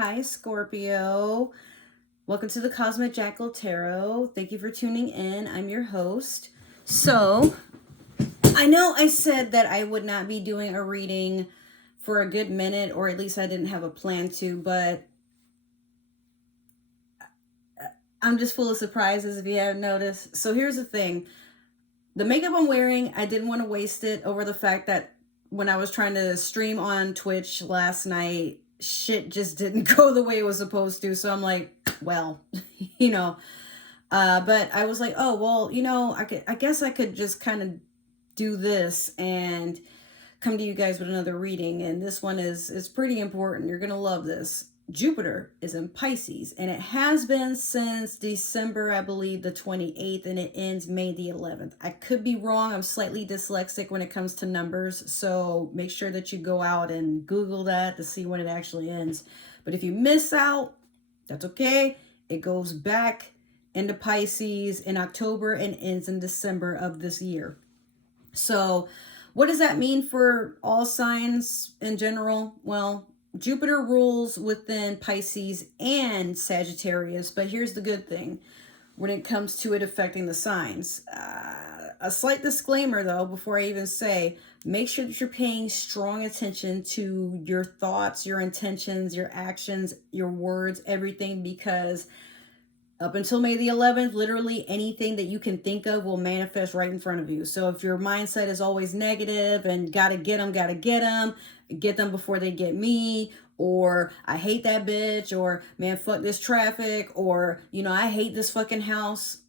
Hi, Scorpio. Welcome to the Cosmic Jackal Tarot. Thank you for tuning in. I'm your host. So, I know I said that I would not be doing a reading for a good minute, or at least I didn't have a plan to, but I'm just full of surprises if you haven't noticed. So, here's the thing. The makeup I'm wearing, I didn't want to waste it over the fact that when I was trying to stream on Twitch last night, shit just didn't go the way it was supposed to. So I'm like, well, you know, but I was like, oh, well, I guess I could just kind of do this and come to you guys with another reading. And this one is pretty important. You're going to love this. Jupiter is in Pisces, and it has been since December, I believe, the 28th, and it ends May the 11th. I could be wrong. I'm slightly dyslexic when it comes to numbers, so make sure that you go out and Google that to see when it actually ends. But if you miss out, that's okay. It goes back into Pisces in October and ends in December of this year. So what does that mean for all signs in general? Well, Jupiter rules within Pisces and Sagittarius, but here's the good thing when it comes to it affecting the signs. A slight disclaimer though, before I even say, make sure that you're paying strong attention to your thoughts, your intentions, your actions, your words, everything, because up until May the 11th, literally anything that you can think of will manifest right in front of you. So if your mindset is always negative and gotta get them before they get me, or I hate that bitch, or man, fuck this traffic, or, I hate this fucking house,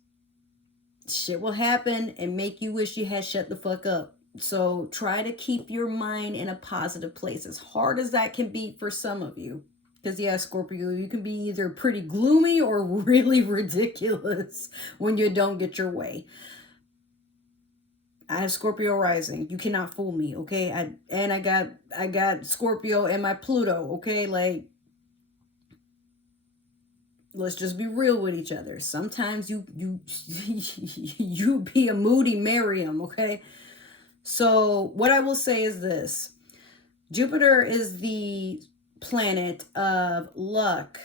shit will happen and make you wish you had shut the fuck up. So try to keep your mind in a positive place, as hard as that can be for some of you. Because, yeah, Scorpio, you can be either pretty gloomy or really ridiculous when you don't get your way. I have Scorpio rising. You cannot fool me, okay? I got Scorpio and my Pluto, okay? Like, let's just be real with each other. Sometimes you you be a moody Miriam, okay? So what I will say is this. Jupiter is the planet of luck,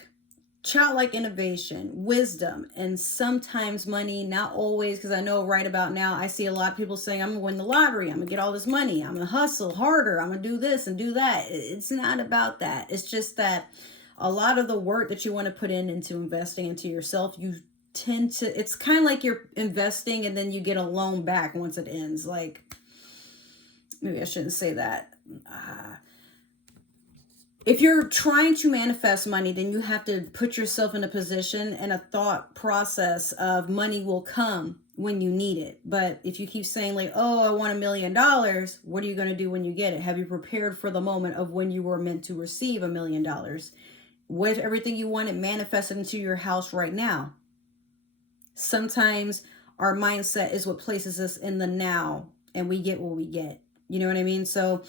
childlike innovation, wisdom, and sometimes money. Not always, because I know right about now I see a lot of people saying, I'm gonna win the lottery, I'm gonna get all this money, I'm gonna hustle harder, I'm gonna do this and do that. It's not about that. It's just that a lot of the work that you want to put into investing into yourself, you tend to, it's kind of like you're investing and then you get a loan back once it ends. Like, maybe I shouldn't say that. If you're trying to manifest money, then you have to put yourself in a position and a thought process of money will come when you need it. But if you keep saying like, oh, I want $1 million, what are you going to do when you get it? Have you prepared for the moment of when you were meant to receive $1 million? With everything you wanted manifested into your house right now? Sometimes our mindset is what places us in the now, and we get what we get. You know what I mean? So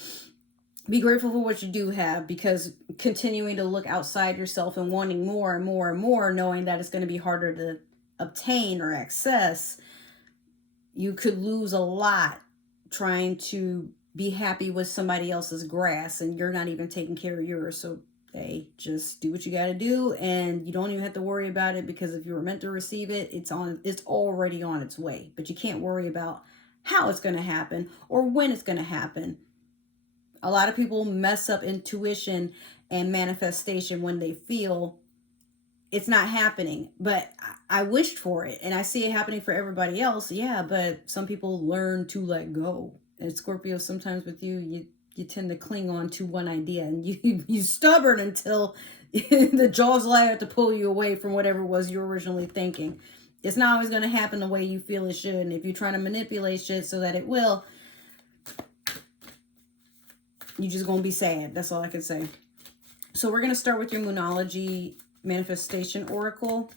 be grateful for what you do have, because continuing to look outside yourself and wanting more and more and more, knowing that it's going to be harder to obtain or access, you could lose a lot trying to be happy with somebody else's grass and you're not even taking care of yours. So hey, just do what you got to do, and you don't even have to worry about it, because if you were meant to receive it, it's already on its way. But you can't worry about how it's going to happen or when it's going to happen. A lot of people mess up intuition and manifestation when they feel it's not happening. But I wished for it and I see it happening for everybody else. Yeah, but some people learn to let go. And Scorpio, sometimes with you tend to cling on to one idea, and you stubborn until the jaws lie to pull you away from whatever it was you were originally thinking. It's not always going to happen the way you feel it should. And if you're trying to manipulate shit so that it will, you're just going to be sad. That's all I can say. So we're going to start with your Moonology Manifestation Oracle.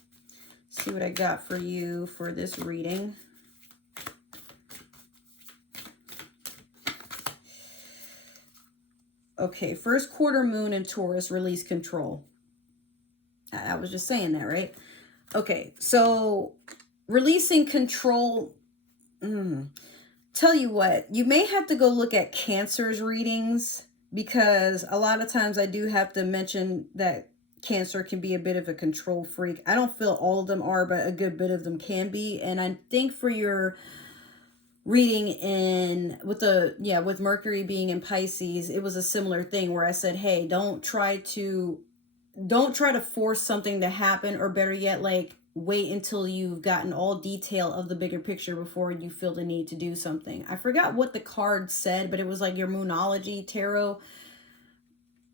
See what I got for you for this reading. Okay, first quarter moon in Taurus, release control. I was just saying that, right? Okay, so releasing control. Tell you what, you may have to go look at Cancer's readings, because a lot of times I do have to mention that Cancer can be a bit of a control freak. I don't feel all of them are, but a good bit of them can be. And I think for your reading in with Mercury being in Pisces, it was a similar thing where I said, hey, don't try to force something to happen, or better yet, like, wait until you've gotten all detail of the bigger picture before you feel the need to do something. I forgot what the card said, but it was like your Moonology tarot,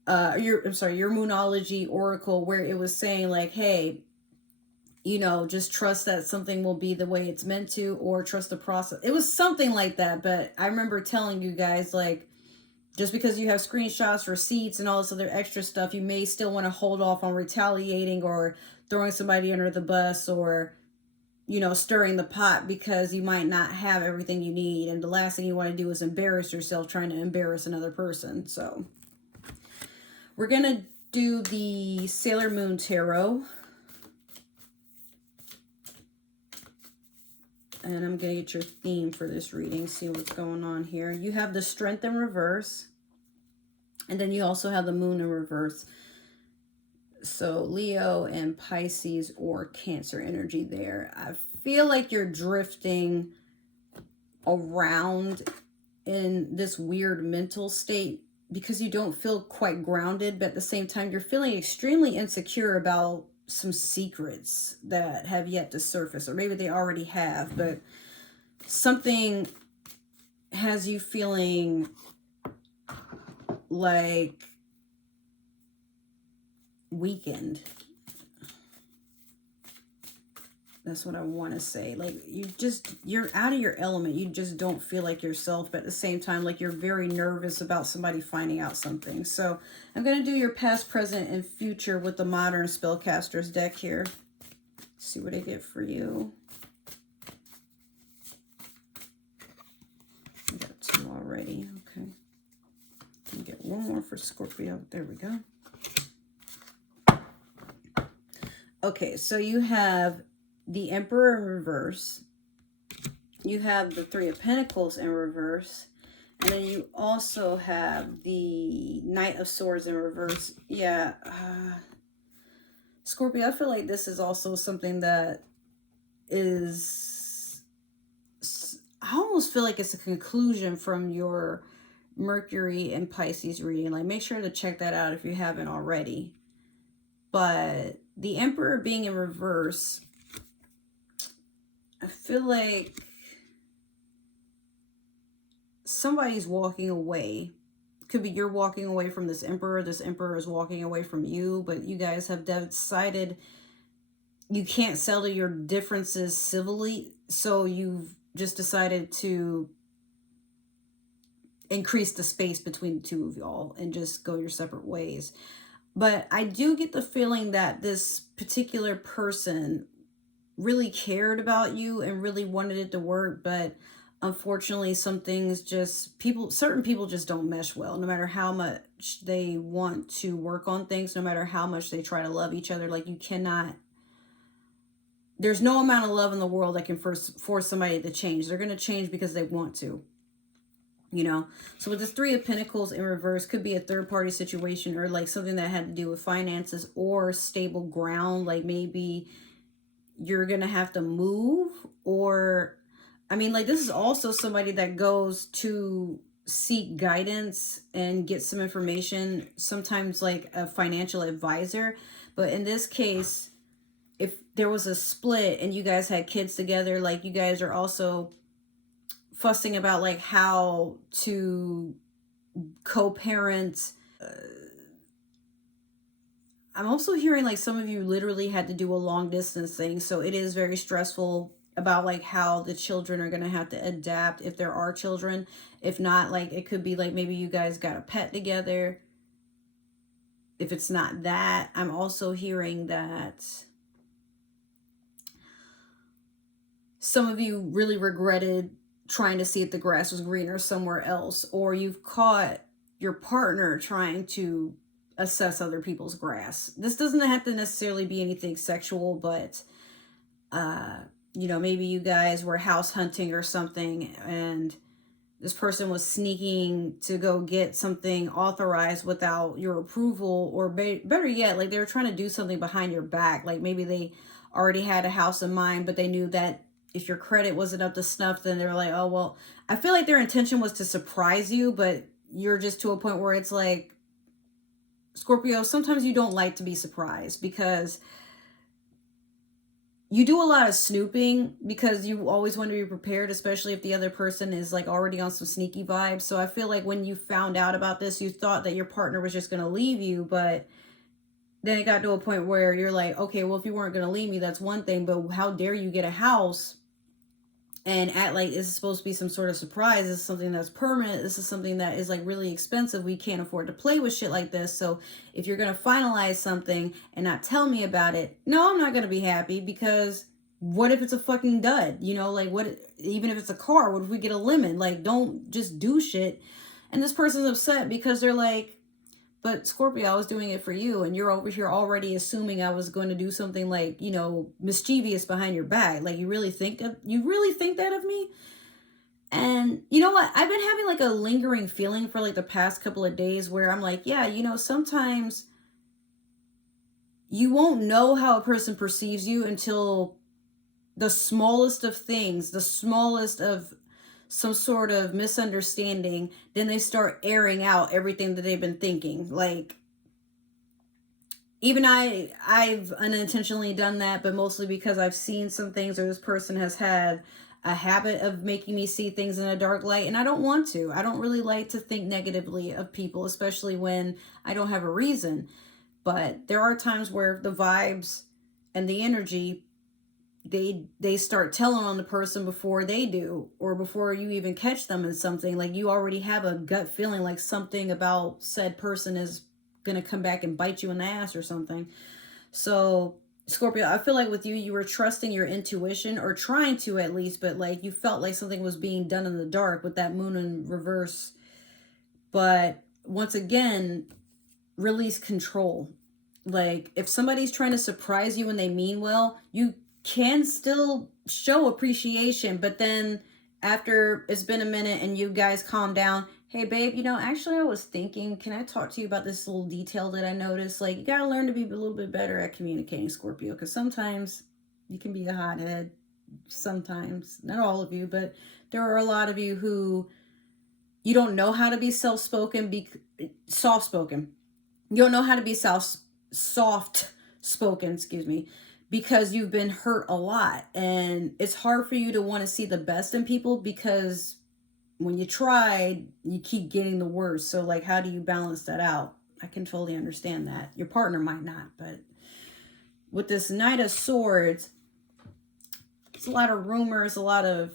your Moonology oracle, where it was saying like, hey, just trust that something will be the way it's meant to, or trust the process. It was something like that, but I remember telling you guys, like, just because you have screenshots, receipts, and all this other extra stuff, you may still want to hold off on retaliating or throwing somebody under the bus, or, stirring the pot, because you might not have everything you need. And the last thing you want to do is embarrass yourself trying to embarrass another person. So we're going to do the Sailor Moon Tarot. And I'm going to get your theme for this reading, see what's going on here. You have the Strength in reverse. And then you also have the Moon in reverse. So Leo and Pisces or Cancer energy there. I feel like you're drifting around in this weird mental state because you don't feel quite grounded, but at the same time, you're feeling extremely insecure about some secrets that have yet to surface, or maybe they already have, but something has you feeling like weakened. That's what I want to say. Like, you're out of your element. You just don't feel like yourself, but at the same time, like, you're very nervous about somebody finding out something. So I'm going to do your past, present, and future with the Modern Spellcasters deck here. See what I get for you. I got 2 already. Okay. Let me get 1 more for Scorpio. There we go. Okay, so you have the Emperor in reverse. You have the 3 of Pentacles in reverse. And then you also have the Knight of Swords in reverse. Yeah. Scorpio, I feel like this is also something that is... I almost feel like it's a conclusion from your Mercury and Pisces reading. Like, make sure to check that out if you haven't already. But the Emperor being in reverse, I feel like somebody's walking away. Could be you're walking away from this Emperor. This Emperor is walking away from you. But you guys have decided you can't settle your differences civilly. So you've just decided to increase the space between the 2 of y'all and just go your separate ways. But I do get the feeling that this particular person really cared about you and really wanted it to work, but unfortunately some things just, certain people just don't mesh well, no matter how much they want to work on things, no matter how much they try to love each other. Like, you cannot, there's no amount of love in the world that can force somebody to change. They're going to change because they want to. So with this 3 of Pentacles in reverse, could be a third-party situation, or like something that had to do with finances or stable ground. Like, maybe you're gonna have to move, or I mean, like, this is also somebody that goes to seek guidance and get some information, sometimes like a financial advisor. But in this case, if there was a split and you guys had kids together, like, you guys are also fussing about like how to co-parent. I'm also hearing like some of you literally had to do a long distance thing, so it is very stressful about like how the children are going to have to adapt, if there are children. If not, like, it could be like maybe you guys got a pet together. If it's not that, I'm also hearing that some of you really regretted trying to see if the grass was greener somewhere else, or you've caught your partner trying to assess other people's grass. This doesn't have to necessarily be anything sexual, but maybe you guys were house hunting or something, and this person was sneaking to go get something authorized without your approval, or better yet, like they were trying to do something behind your back. Like maybe they already had a house in mind, but they knew that if your credit wasn't up to snuff, then they were like, oh, well, I feel like their intention was to surprise you, but you're just to a point where it's like, Scorpio, sometimes you don't like to be surprised because you do a lot of snooping because you always want to be prepared, especially if the other person is like already on some sneaky vibes. So I feel like when you found out about this, you thought that your partner was just going to leave you, but then it got to a point where you're like, okay, well, if you weren't going to leave me, that's one thing, but how dare you get a house and act like this is supposed to be some sort of surprise. This is something that's permanent. This is something that is like really expensive. We can't afford to play with shit like this. So if you're going to finalize something and not tell me about it, no, I'm not going to be happy, because what if it's a fucking dud? You know, like what, even if it's a car, what if we get a lemon? Like, don't just do shit. And this person's upset because they're like, but Scorpio, I was doing it for you, and you're over here already assuming I was going to do something like, you know, mischievous behind your back. Like, you really think that of me? And you know what? I've been having like a lingering feeling for like the past couple of days where I'm like, yeah, you know, sometimes you won't know how a person perceives you until the smallest of things, the smallest of some sort of misunderstanding, then they start airing out everything that they've been thinking. Like, even I've unintentionally done that, but mostly because I've seen some things, or this person has had a habit of making me see things in a dark light, and I don't want to. I don't really like to think negatively of people, especially when I don't have a reason. But there are times where the vibes and the energy, they start telling on the person before they do, or before you even catch them in something. Like, you already have a gut feeling like something about said person is gonna come back and bite you in the ass or something. So Scorpio, I feel like with you, you were trusting your intuition, or trying to at least, but like you felt like something was being done in the dark with that moon in reverse. But once again, release control. Like, if somebody's trying to surprise you and they mean well, you can still show appreciation, but then after it's been a minute and you guys calm down, hey babe, you know, actually I was thinking, can I talk to you about this little detail that I noticed? Like, you gotta learn to be a little bit better at communicating, Scorpio, because sometimes you can be a hothead. Sometimes, not all of you, but there are a lot of you who you don't know how to be soft-spoken, soft-spoken. You don't know how to be soft-spoken, excuse me, because you've been hurt a lot, and it's hard for you to want to see the best in people, because when you tried, you keep getting the worst. So like, how do you balance that out? I can totally understand that. Your partner might not, but with this Knight of Swords, it's a lot of rumors, a lot of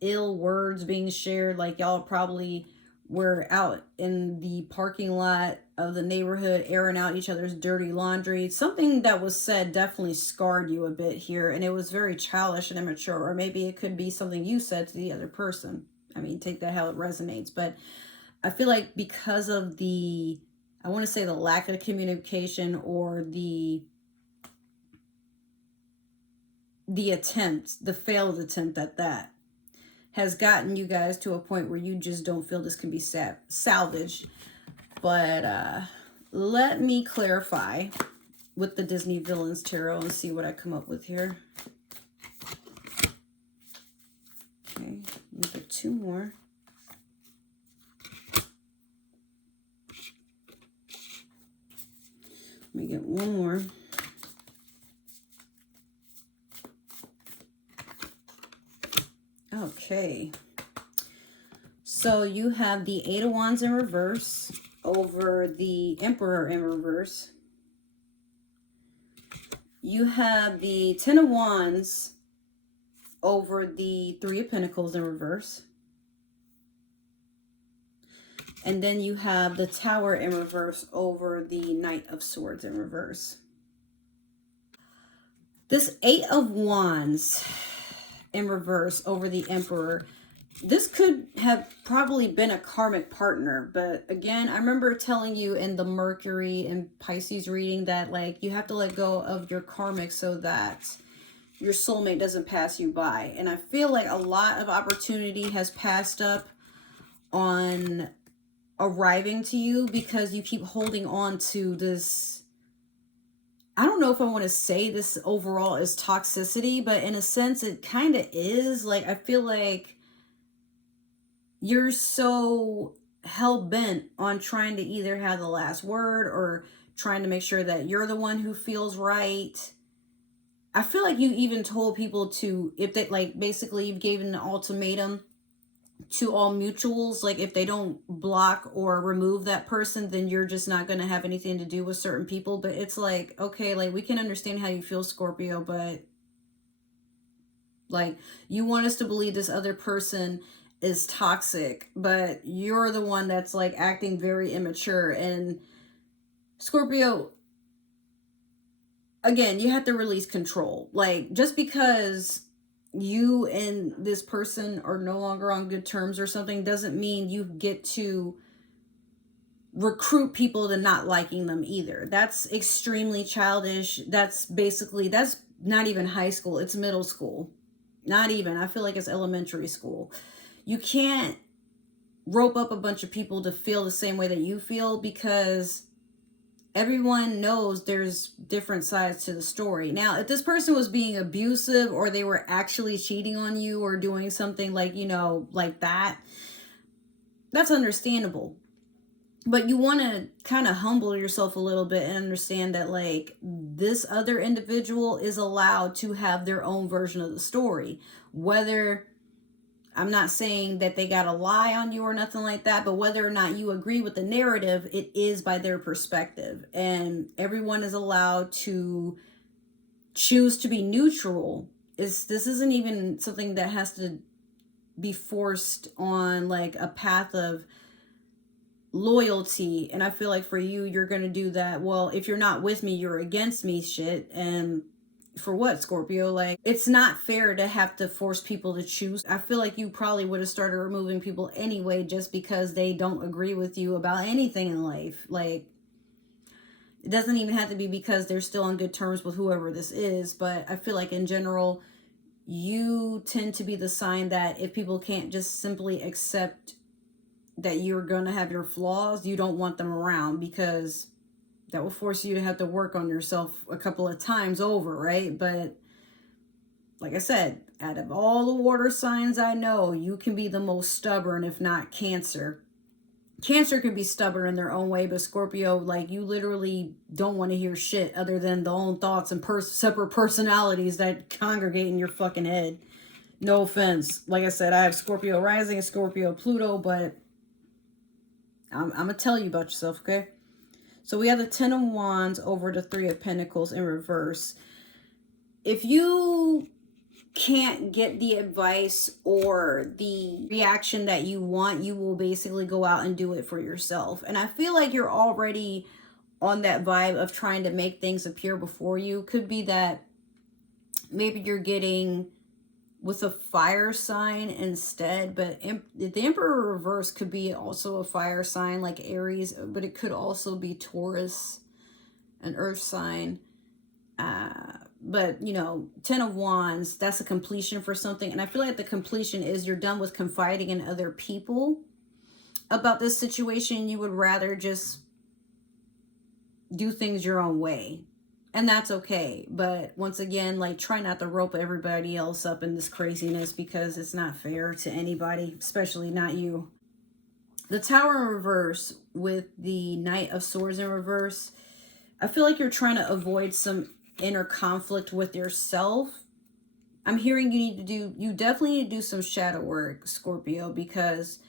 ill words being shared. Like, y'all probably were out in the parking lot of the neighborhood airing out each other's dirty laundry. Something that was said definitely scarred you a bit here, and it was very childish and immature. Or maybe it could be something you said to the other person. I mean, take that how it resonates. But I feel like because of the, I want to say, the lack of communication, or the attempt, the failed attempt at that, has gotten you guys to a point where you just don't feel this can be salvaged. But let me clarify with the Disney Villains Tarot and see what I come up with here. Okay, look at two more. Let me get one more. Okay, so you have the Eight of Wands in reverse over the Emperor in reverse. You have the Ten of Wands over the Three of Pentacles in reverse. And then you have the Tower in reverse over the Knight of Swords in reverse. This Eight of Wands in reverse over the Emperor, this could have probably been a karmic partner. But again, I remember telling you in the Mercury and Pisces reading that, like, you have to let go of your karmic so that your soulmate doesn't pass you by. And I feel like a lot of opportunity has passed up on arriving to you because you keep holding on to this. I don't know if I want to say this overall is toxicity, but in a sense it kind of is. Like, I feel like you're so hell-bent on trying to either have the last word or trying to make sure that you're the one who feels right. I feel like you even told people to, if they, like, basically you've given an ultimatum to all mutuals, like, if they don't block or remove that person, then you're just not going to have anything to do with certain people. But it's like, okay, like, we can understand how you feel, Scorpio, but like, you want us to believe this other person is toxic, but you're the one that's like acting very immature. And Scorpio, again, you have to release control. Like, just because you and this person are no longer on good terms or something doesn't mean you get to recruit people to not liking them either. That's extremely childish. That's not even high school, it's middle school. Not even, I feel like it's elementary school. You can't rope up a bunch of people to feel the same way that you feel, because everyone knows there's different sides to the story. Now, if this person was being abusive or they were actually cheating on you or doing something like, like that, that's understandable. But you want to kind of humble yourself a little bit and understand that, like, this other individual is allowed to have their own version of the story. Whether, I'm not saying that they got to lie on you or nothing like that, but whether or not you agree with the narrative, it is by their perspective. And everyone is allowed to choose to be neutral. This isn't even something that has to be forced on, like, a path of loyalty. And I feel like for you, you're going to do that. Well, if you're not with me, you're against me shit. And for what, Scorpio? Like, it's not fair to have to force people to choose. I feel like you probably would have started removing people anyway just because they don't agree with you about anything in life. Like, it doesn't even have to be because they're still on good terms with whoever this is, but I feel like in general, you tend to be the sign that if people can't just simply accept that you're going to have your flaws, you don't want them around, because that will force you to have to work on yourself a couple of times over, right? But like I said, out of all the water signs I know, you can be the most stubborn, if not Cancer. Cancer can be stubborn in their own way, but Scorpio, like, you literally don't want to hear shit other than the own thoughts and separate personalities that congregate in your fucking head. No offense. Like I said, I have Scorpio rising and Scorpio Pluto, but I'm going to tell you about yourself, okay? So we have the Ten of Wands over the Three of Pentacles in reverse. If you can't get the advice or the reaction that you want, you will basically go out and do it for yourself. And I feel like you're already on that vibe of trying to make things appear before you. Could be that maybe you're getting with a fire sign instead, but the Emperor reverse could be also a fire sign like Aries, but it could also be Taurus, an earth sign. But Ten of Wands, that's a completion for something, and I feel like the completion is you're done with confiding in other people about this situation. You would rather just do things your own way. And that's okay. But once again, like, try not to rope everybody else up in this craziness, because it's not fair to anybody, especially not you. The Tower in reverse with the Knight of Swords in reverse. I feel like you're trying to avoid some inner conflict with yourself. I'm hearing you definitely need to do some shadow work, Scorpio, because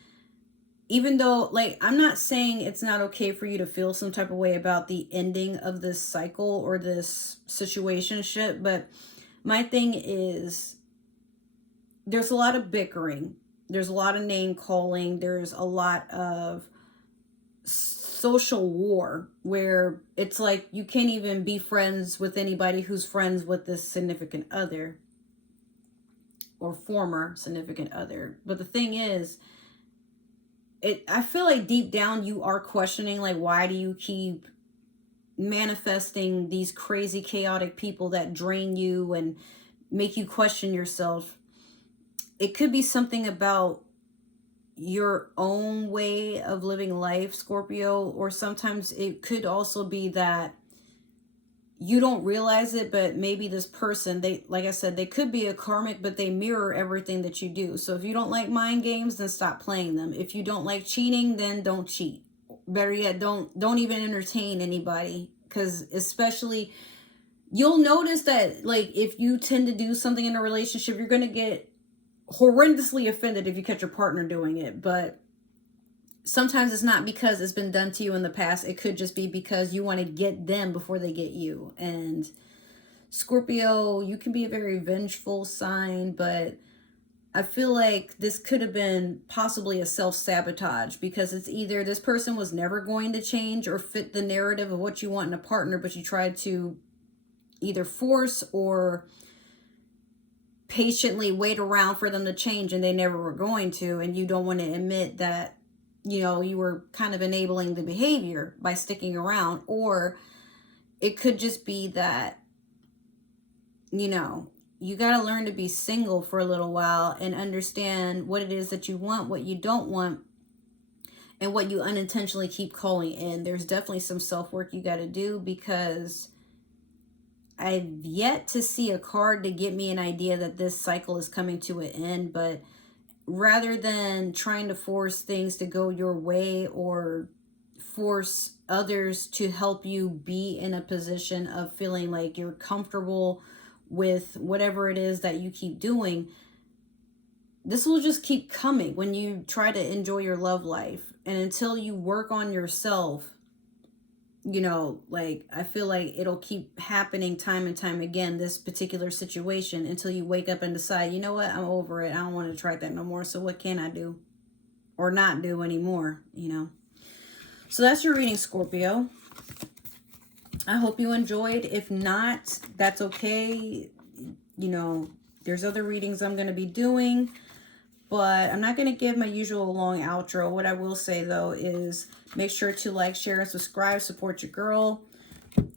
even though, like, I'm not saying it's not okay for you to feel some type of way about the ending of this cycle or this situationship, but my thing is there's a lot of bickering. There's a lot of name calling. There's a lot of social war where it's like you can't even be friends with anybody who's friends with this significant other or former significant other. But the thing is, I feel like deep down you are questioning, like, why do you keep manifesting these crazy chaotic people that drain you and make you question yourself? It could be something about your own way of living life, Scorpio, or sometimes it could also be that you don't realize it, but maybe this person, they, like I said, they could be a karmic, but they mirror everything that you do. So if you don't like mind games, then stop playing them. If you don't like cheating, then don't cheat. Better yet, don't even entertain anybody, because especially you'll notice that, like, if you tend to do something in a relationship, you're going to get horrendously offended if you catch your partner doing it. But sometimes it's not because it's been done to you in the past. It could just be because you want to get them before they get you. And Scorpio, you can be a very vengeful sign, but I feel like this could have been possibly a self-sabotage, because it's either this person was never going to change or fit the narrative of what you want in a partner, but you tried to either force or patiently wait around for them to change, and they never were going to, and you don't want to admit that, you know, you were kind of enabling the behavior by sticking around. Or it could just be that, you know, you got to learn to be single for a little while and understand what it is that you want, what you don't want, and what you unintentionally keep calling in. There's definitely some self-work you got to do, because I've yet to see a card to get me an idea that this cycle is coming to an end. But rather than trying to force things to go your way or force others to help you be in a position of feeling like you're comfortable with whatever it is that you keep doing, this will just keep coming when you try to enjoy your love life. And until you work on yourself, you know, like, I feel like it'll keep happening time and time again, this particular situation, until you wake up and decide, you know what, I'm over it. I don't want to try that no more. So what can I do or not do anymore, you know? So that's your reading, Scorpio. I hope you enjoyed. If not, that's okay. You know, there's other readings I'm going to be doing, but I'm not going to give my usual long outro. What I will say, though, is make sure to like, share, and subscribe. Support your girl.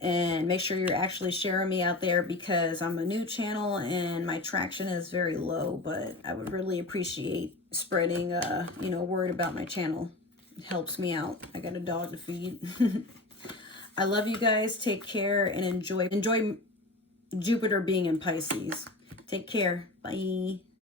And make sure you're actually sharing me out there, because I'm a new channel and my traction is very low. But I would really appreciate spreading, you know, word about my channel. It helps me out. I got a dog to feed. I love you guys. Take care and enjoy Jupiter being in Pisces. Take care. Bye.